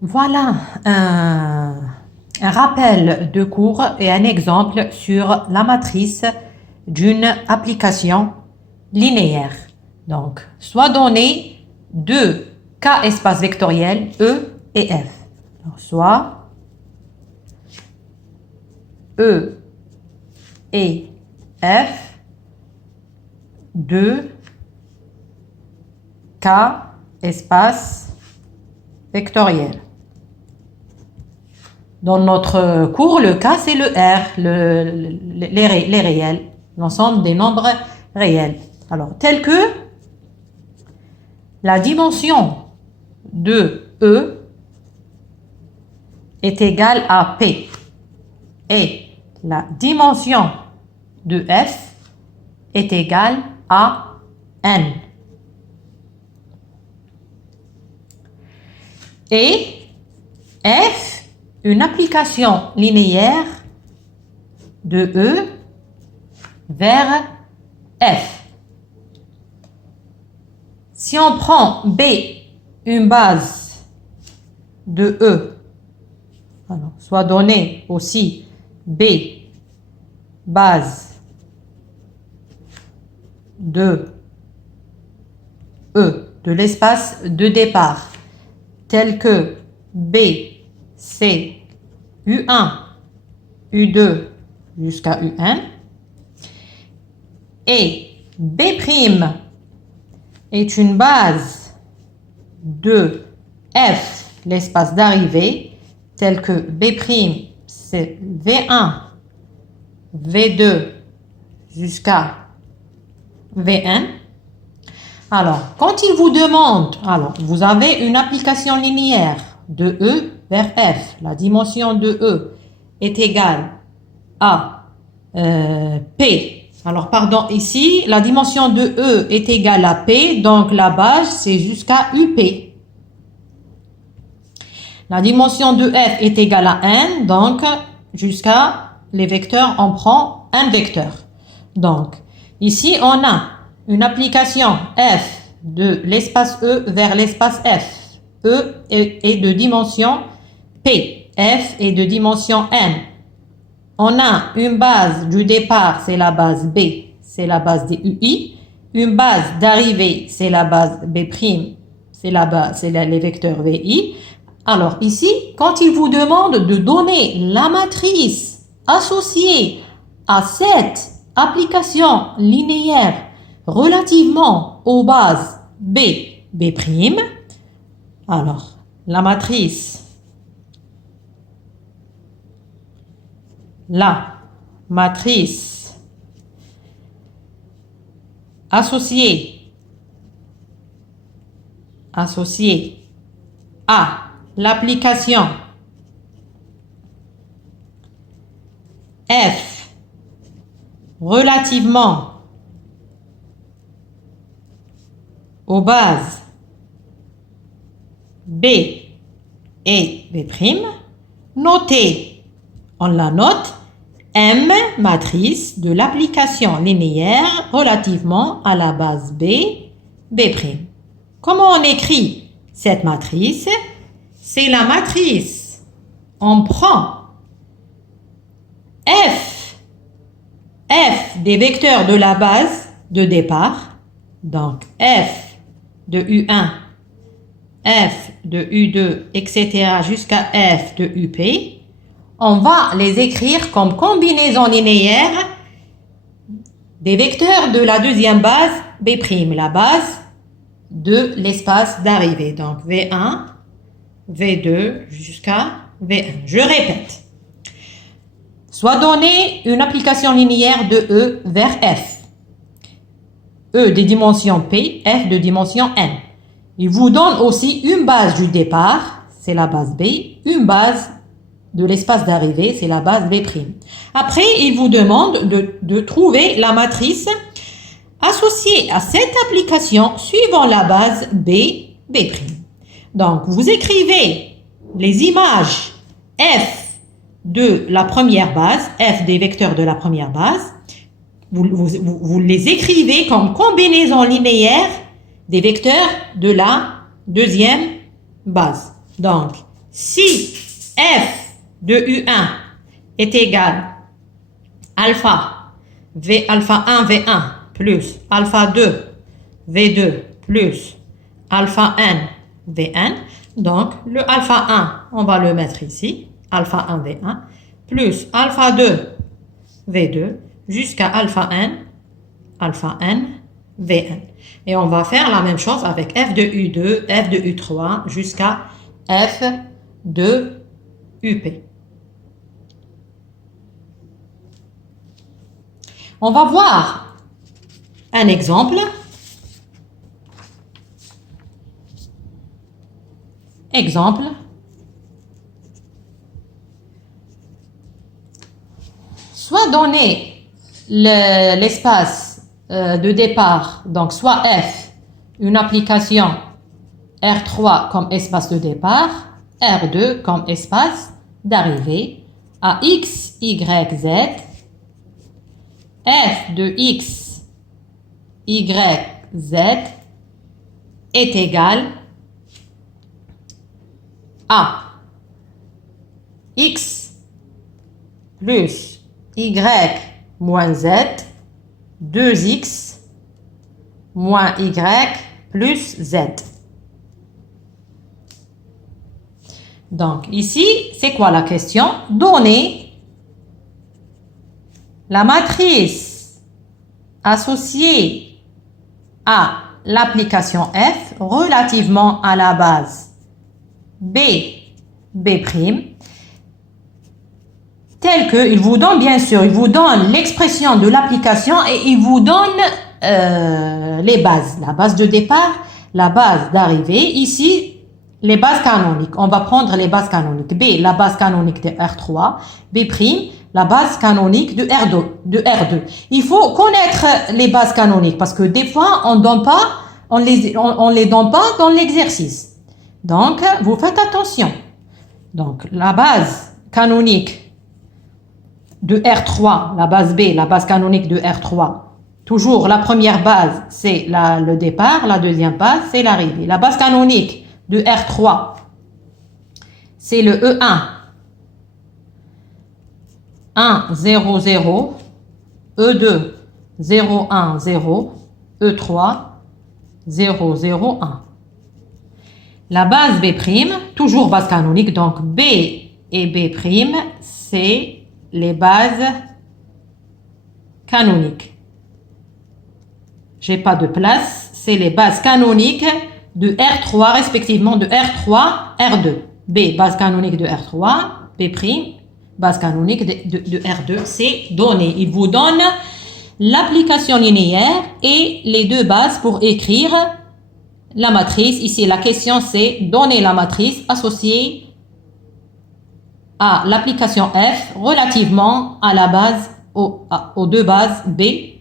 Voilà un rappel de cours et un exemple sur la matrice d'une application linéaire. Donc, soit donné deux K espaces vectoriels E et F. Alors, soit E et F de K espaces vectoriels. Dans notre cours, le K, c'est le R, les réels, l'ensemble des nombres réels. Alors, tel que la dimension de E est égale à P et la dimension de F est égale à N. Et F, une application linéaire de E vers F. Si on prend B, une base de E, alors, soit donné aussi B, base de E, de l'espace de départ, tel que B, C, U1, U2 jusqu'à UN, et B' est une base de F, l'espace d'arrivée, tel que B' c'est V1, V2 jusqu'à Vn. Alors, quand il vous demande, alors vous avez une application linéaire de E vers F, la dimension de E est égale à P. Alors, pardon, ici, la dimension de E est égale à P, donc la base, c'est jusqu'à UP. La dimension de F est égale à N, donc jusqu'à les vecteurs, on prend un vecteur. Donc, ici, on a une application F de l'espace E vers l'espace F. E est de dimension P. F est de dimension N. On a une base du départ, c'est la base B, c'est la base des UI. Une base d'arrivée, c'est la base B', c'est les vecteurs VI. Alors ici, quand il vous demande de donner la matrice associée à cette application linéaire relativement aux bases B, B', alors la matrice associée à l'application F relativement aux bases B et B', notez, on la note, M, matrice de l'application linéaire relativement à la base B, B'. Comment on écrit cette matrice? C'est la matrice. On prend F des vecteurs de la base de départ, donc F de U1, F de U2, etc. jusqu'à F de UP. On va les écrire comme combinaison linéaire des vecteurs de la deuxième base B', la base de l'espace d'arrivée. Donc V1, V2 jusqu'à Vn. Je répète. Soit donné une application linéaire de E vers F. E de dimension P, F de dimension N. Il vous donne aussi une base du départ, c'est la base B, une base de l'espace d'arrivée, c'est la base B'. Après, il vous demande de trouver la matrice associée à cette application suivant la base B, B'. Donc, vous écrivez les images F de la première base, F des vecteurs de la première base, vous les écrivez comme combinaison linéaire des vecteurs de la deuxième base. Donc, Si f de U1 est égal alpha V alpha 1 V1 plus alpha 2 V2 plus alpha n Vn, donc le alpha 1, on va le mettre ici, alpha 1 V1 plus alpha 2 V2 jusqu'à alpha n Vn. Et on va faire la même chose avec f de U2, f de U3 jusqu'à f de UP. On va voir un exemple. Exemple. Soit donné l'espace de départ, donc soit F, une application R3 comme espace de départ, R2 comme espace d'arrivée, à X, Y, Z, F de X, Y, Z est égal à X plus Y moins Z, 2X moins Y plus Z. Donc ici, c'est quoi la question? Donner la matrice associée à l'application F relativement à la base B', tel que il vous donne, bien sûr, il vous donne l'expression de l'application et il vous donne les bases, la base de départ, la base d'arrivée. Ici, les bases canoniques. On va prendre les bases canoniques. B, la base canonique de R3. B', la base canonique de R2. Il faut connaître les bases canoniques parce que des fois, on les donne pas dans l'exercice. Donc, vous faites attention. Donc, la base canonique de R3, la base B, la base canonique de R3, toujours la première base, c'est le départ, la deuxième base, c'est l'arrivée. La base canonique de R3, c'est le E1, 1, 0, 0, E2, 0, 1, 0, E3, 0, 0, 1. La base B', toujours base canonique, donc B et B', c'est les bases canoniques. J'ai pas de place, c'est les bases canoniques de R3, respectivement de R3, R2. B, base canonique de R3, B', base canonique de R2, c'est donné. Il vous donne l'application linéaire et les deux bases pour écrire la matrice. Ici, la question, c'est donner la matrice associée à l'application F relativement à la base, aux deux bases B'.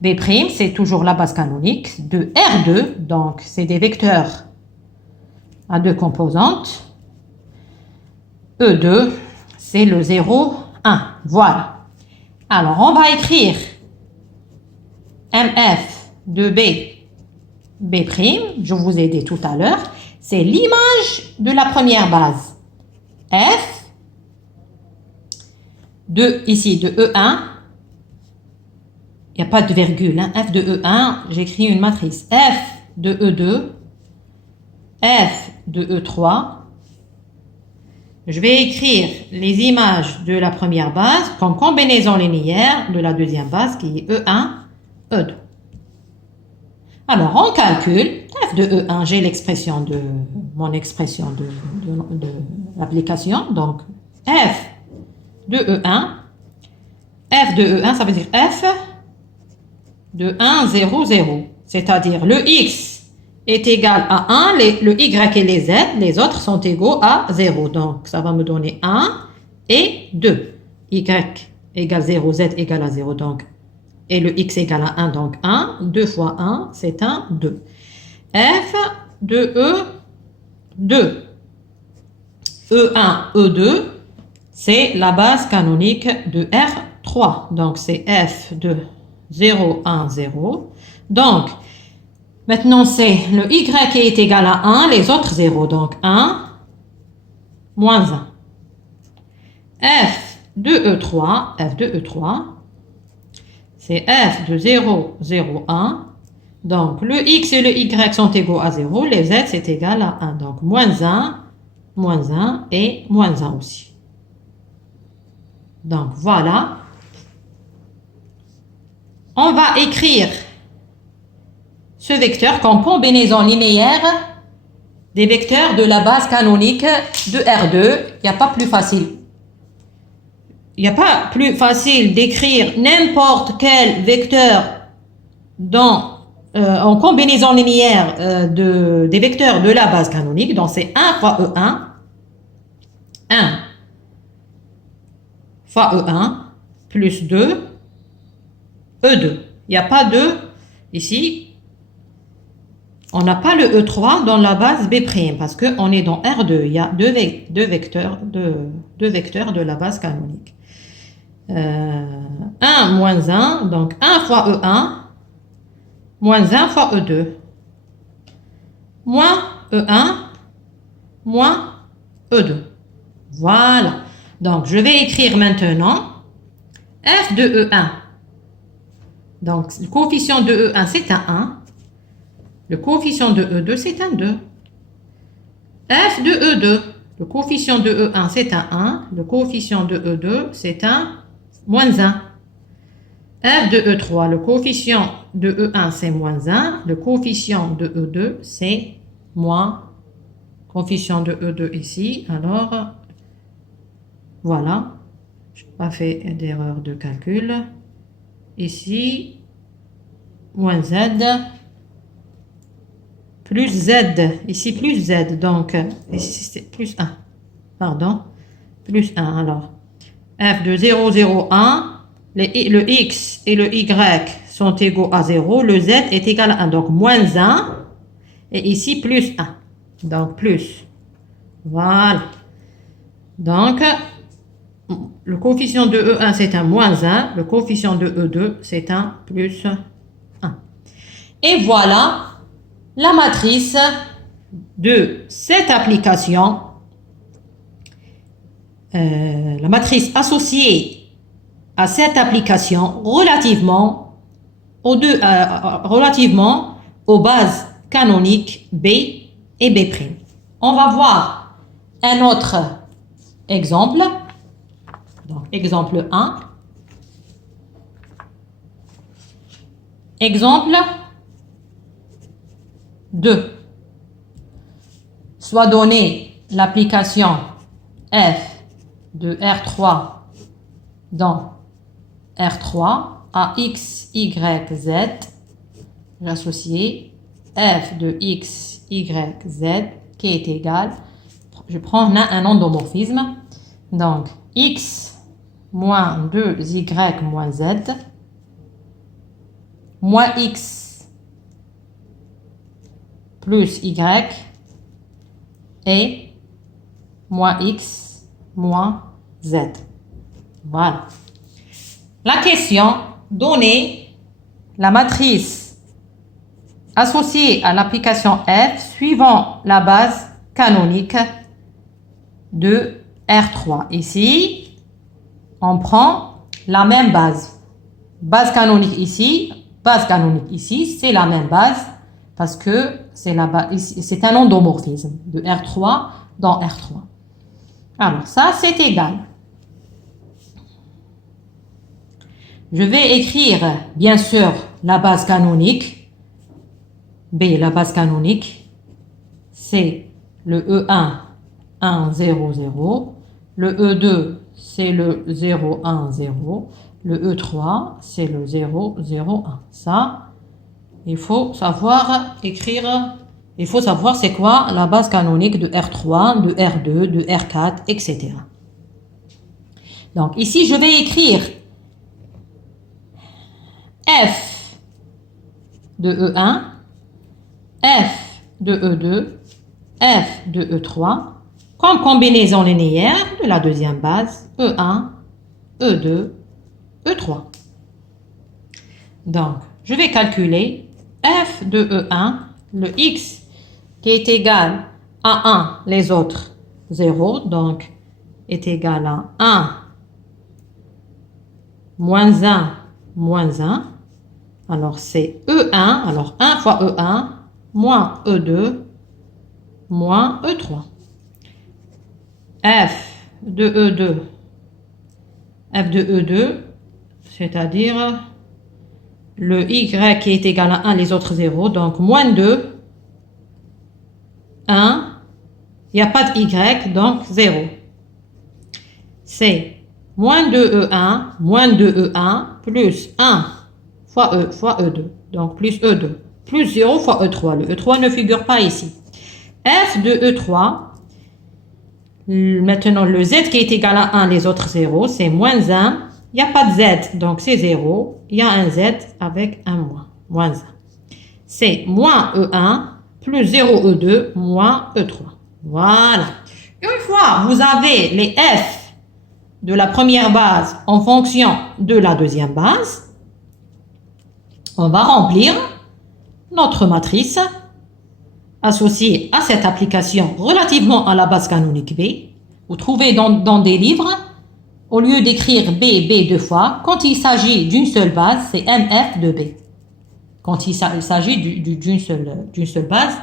B', c'est toujours la base canonique de R2, donc c'est des vecteurs à deux composantes. E2, c'est le 0, 1. Voilà. Alors, on va écrire MF de B', je vous ai dit tout à l'heure, c'est l'image de la première base. F de, ici, de E1, il n'y a pas de virgule, hein. F de E1, j'écris une matrice. F de E2, F de E3. Je vais écrire les images de la première base comme combinaison linéaire de la deuxième base qui est E1, E2. Alors, on calcule F de E1, j'ai l'expression de mon expression de l'application. Donc, F de E1, F de E1, ça veut dire F de 1, 0, 0. C'est-à-dire le X est égal à 1, le Y et les Z, les autres sont égaux à 0. Donc, ça va me donner 1 et 2. Y égale 0, Z égale à 0. Donc, et le X égale à 1, donc 1. 2 fois 1, c'est 1, 2. F de E, 2. E1, E2, c'est la base canonique de R3. Donc, c'est F de 0, 1, 0. Donc, maintenant, c'est le Y qui est égal à 1, les autres 0. Donc, 1, moins 1. F de E3, c'est F de 0, 0, 1. Donc, le X et le Y sont égaux à 0. Les Z, c'est égal à 1. Donc, moins 1 et moins 1 aussi. Donc, voilà. On va écrire ce vecteur comme combinaison linéaire des vecteurs de la base canonique de R2. Il n'y a pas plus facile. Il n'y a pas plus facile d'écrire n'importe quel vecteur en combinaison linéaire des vecteurs de la base canonique. Donc, c'est 1 fois E1. 1 fois E1 plus 2 E2. Il n'y a pas de, ici, on n'a pas le E3 dans la base B' parce qu'on est dans R2. Il y a deux vecteurs de la base canonique. 1 moins 1, donc 1 fois E1, moins 1 fois E2. Moins E1, moins E2. Voilà. Donc, je vais écrire maintenant F de E1. Donc, le coefficient de E1, c'est un 1. Le coefficient de E2, c'est un 2. F de E2. Le coefficient de E1, c'est un 1. Le coefficient de E2, c'est un moins 1. F de E3. Le coefficient de E1, c'est moins 1. Le coefficient de E2, c'est moins. Coefficient de E2 ici. Alors, voilà. Je n'ai pas fait d'erreur de calcul. Ici, moins Z, plus Z, ici plus Z, donc ici c'est plus 1, pardon, plus 1, alors, F de 0, 0, 1, le X et le Y sont égaux à 0, le Z est égal à 1, donc moins 1, et ici plus 1, donc plus, voilà, donc, le coefficient de E1, c'est un moins 1. Le coefficient de E2, c'est un plus 1. Et voilà la matrice de cette application. La matrice associée à cette application relativement aux bases canoniques B et B'. On va voir un autre exemple. Donc, exemple 1. Exemple 2. Soit donné l'application F de R3 dans R3 à X, Y, Z. J'associe F de X, Y, Z qui est égal. Je prends un endomorphisme. Donc, X moins 2y moins z, moins x plus y et moins x moins z. Voilà. La question, donner la matrice associée à l'application F suivant la base canonique de R3. Ici, on prend la même base. Base canonique ici, c'est la même base parce que c'est un endomorphisme de R3 dans R3. Alors, ça, c'est égal. Je vais écrire, bien sûr, la base canonique. B, la base canonique, c'est le E1, 1, 0, 0. Le E2, c'est le 0, 1, 0. Le E3, c'est le 0, 0, 1. Ça, il faut savoir écrire, il faut savoir c'est quoi la base canonique de R3, de R2, de R4, etc. Donc, ici, je vais écrire F de E1, F de E2, F de E3, comme combinaison linéaire de la deuxième base, E1, E2, E3. Donc, je vais calculer F de E1, le X qui est égal à 1, les autres, 0, donc est égal à 1, moins 1, moins 1. Alors, c'est E1. Alors, 1 fois E1, moins E2, moins E3. F de E2, F de E2, c'est-à-dire le Y qui est égal à 1, les autres 0, donc moins 2, 1, il n'y a pas de Y, donc 0. C'est moins 2E1, moins 2E1, plus 1 fois E2, donc plus E2, plus 0 fois E3. Le E3 ne figure pas ici. F de E3, maintenant le Z qui est égal à 1, les autres 0, c'est moins 1. Il n'y a pas de Z, donc c'est 0. Il y a un Z avec un moins, moins 1. C'est moins E1 plus 0 E2 moins E3. Voilà. Une fois vous avez les F de la première base en fonction de la deuxième base, on va remplir notre matrice associée à cette application relativement à la base canonique B. Vous trouvez dans des livres, au lieu d'écrire B deux fois, quand il s'agit d'une seule base, c'est MF de B. Quand il s'agit d'une seule base,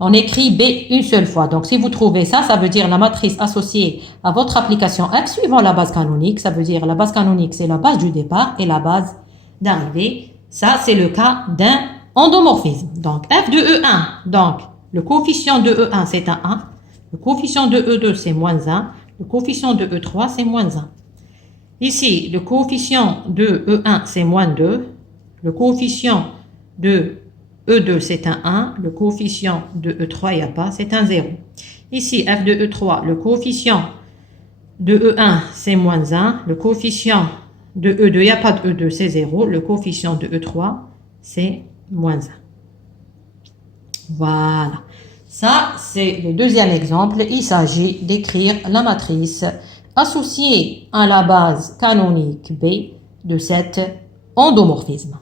on écrit B une seule fois. Donc, si vous trouvez ça, ça veut dire la matrice associée à votre application F suivant la base canonique. Ça veut dire la base canonique, c'est la base du départ et la base d'arrivée. Ça, c'est le cas d'un endomorphisme. Donc, F de E1. Donc, le coefficient de E1, c'est un 1. Le coefficient de E2, c'est moins 1. Le coefficient de E3, c'est moins 1. Ici, le coefficient de E1, c'est moins 2. Le coefficient de E2, c'est un 1. Le coefficient de E3, il n'y a pas, c'est un 0. Ici, F de E3, le coefficient de E1, c'est moins 1. Le coefficient de E2, il n'y a pas de E2, c'est 0. Le coefficient de E3, c'est moins 1. Voilà. Ça, c'est le deuxième exemple. Il s'agit d'écrire la matrice associée à la base canonique B de cet endomorphisme.